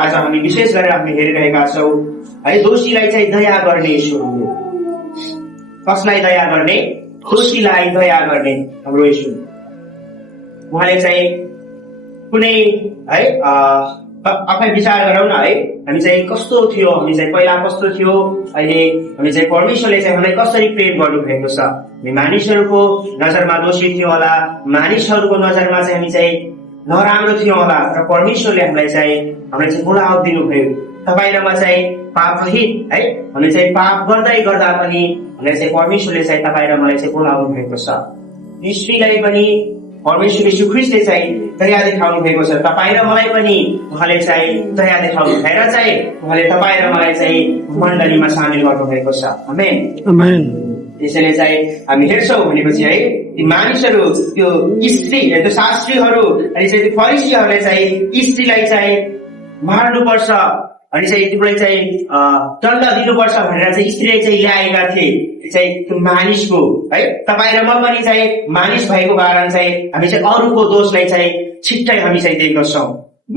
आज हामी विशेष गरेर हामी हेरिरहेका छौँ है। दोषीलाई चाहिँ दया गर्ने ईश्वर हो। कसलाई दया गर्ने? दोषीलाई दया गर्ने हाम्रो ईश्वर। उहाँले चाहिँ कुनै है आफै विचार गरौँ न है, हामी चाहिँ कस्तो थियो, हामी चाहिँ पहिला कस्तो थियो, अहिले हामी चाहिँ परमेश्वरले चाहिँ हामीलाई कसरी प्रेम गर्नुभएको छ। हामी मानिसहरूको नजरमा दोषी थियो होला, मानिसहरूको नजरमा चाहिँ हामी चाहिँ नराम्रो थियो होला, र परमेश्वरले हामीलाई चाहिँ बोलाव दिनुभयो। तपाईँ र म चाहिँ पाप रहित है, हामीले चाहिँ पाप गर्दै गर्दा पनि हामीलाई चाहिँ परमेश्वरले चाहिँ तपाईँ र मलाई चाहिँ बोलाउनु भएको छ। स्त्रीलाई पनि परमेश्वर यीशु ख्रीष्टले चाहिँ दया देखाउनु भएको छ। तपाईँ र मलाई पनि उहाँले चाहिँ दया देखाउनु भएर चाहिँ उहाँले तपाईँ र मलाई चाहिँ मण्डलीमा सामेल गर्नुभएको छ। आमेन। त्यसैले चाहिँ हामी हेर्छौँ भनेपछि है, ती मानिसहरू त्यो स्त्री त्यो शास्त्रीहरू अनि चाहिँ त्यो फरिसीहरूले चाहिँ स्त्रीलाई चाहिँ मार्नुपर्छ अनि चाहिँ तिमीलाई चाहिँ दण्ड दिनुपर्छ भनेर चाहिँ स्त्रीलाई चाहिँ ल्याएका थिए चाहिँ त्यो मानिसको है। तपाईँ र म पनि चाहिँ मानिस भएको कारण चाहिँ हामी चाहिँ अरूको दोषलाई चाहिँ छिट्टै हामी चाहिँ देख्दछौँ।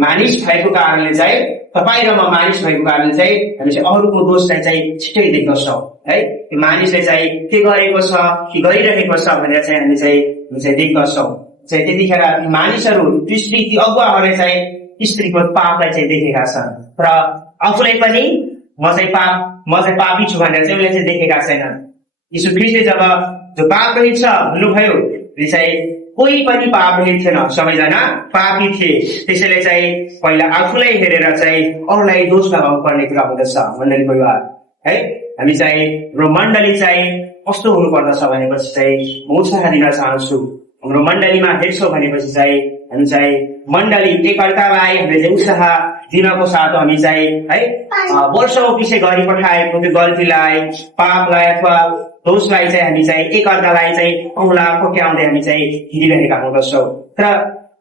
मानिस भएको कारणले चाहिँ तपाईँ र म मानिस भएको कारणले चाहिँ हामी चाहिँ अरूको दोषलाई चाहिँ छिट्टै देख्दछौँ है। त्यो मानिसले चाहिँ के गरेको छ कि गरिरहेको छ भनेर चाहिँ हामी चाहिँ देख्दछौँ। चाहिँ त्यतिखेर मानिसहरू त्यो स्त्री ती अगुवाहरूले चाहिँ स्त्रीको पापलाई चाहिँ देखेका छन्, र आफूलाई पनि म चाहिँ पापी छु भनेर चाहिँ उसले चाहिँ देखेका छैनन्। यीशु ख्रीष्टले जब जो पाप रहित छ भन्नुभयो, चाहिँ कोही पनि पाप रहित थिएन, सबैजना पापी थिए। त्यसैले चाहिँ पहिला आफूलाई हेरेर चाहिँ अरूलाई दोष लगाउनु पर्ने कुरा हुँदछ मण्डली परिवार है। हामी चाहिँ हाम्रो मण्डली चाहिँ कस्तो हुनुपर्दछ भनेपछि चाहिँ म उत्साह दिन चाहन्छु। हाम्रो मण्डलीमा हेर्छौँ भनेपछि चाहिँ हामी चाहिँ मण्डली एकअर्कालाई हामीले चाहिँ उत्साह दिनको साथ हामी चाहिँ है वर्षौं पछि गरी पठाएको त्यो गल्तीलाई, पापलाई अथवा दोषलाई चाहिँ हामी चाहिँ एकअर्कालाई चाहिँ औँला पक्याउँदै हामी चाहिँ हिँडिरहेका हुँदछौँ। र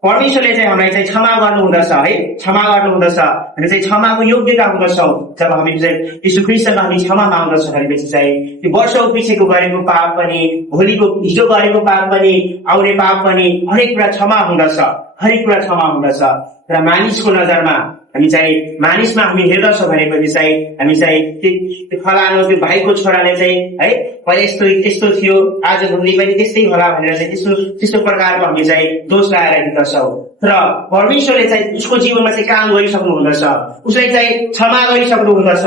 परमेश्वरले चाहिँ हामीलाई चाहिँ क्षमा गर्नु हुँदछ है, क्षमा गर्नु हुँदछ। हामी चाहिँ क्षमाको योग्यता हुँदछौँ जब हामी चाहिँ यीशु ख्रीष्टसँग हामी क्षमा माग्दछौँ भनेपछि चाहिँ त्यो वर्षौं पछिको गरेको पाप पनि, हिजो गरेको पाप पनि, आउने पाप पनि हरेक कुरा क्षमा हुँदछ, हरेक कुरा क्षमा हुँदछ। र मानिसको नजरमा हामी चाहिँ मानिसमा हामी हेर्दछौँ भनेपछि चाहिँ हामी चाहिँ त्यो फलानु त्यो भाइको छोराले चाहिँ है पहिला यस्तो थियो, आज भोलि पनि त्यस्तै होला भनेर चाहिँ त्यस्तो प्रकारको हामी चाहिँ दोष लगाएर हिँड्दछौँ। र परमेश्वरले चाहिँ उसको जीवनमा चाहिँ काम गरिसक्नु हुँदछ, उसलाई चाहिँ क्षमा गरिसक्नु हुँदछ।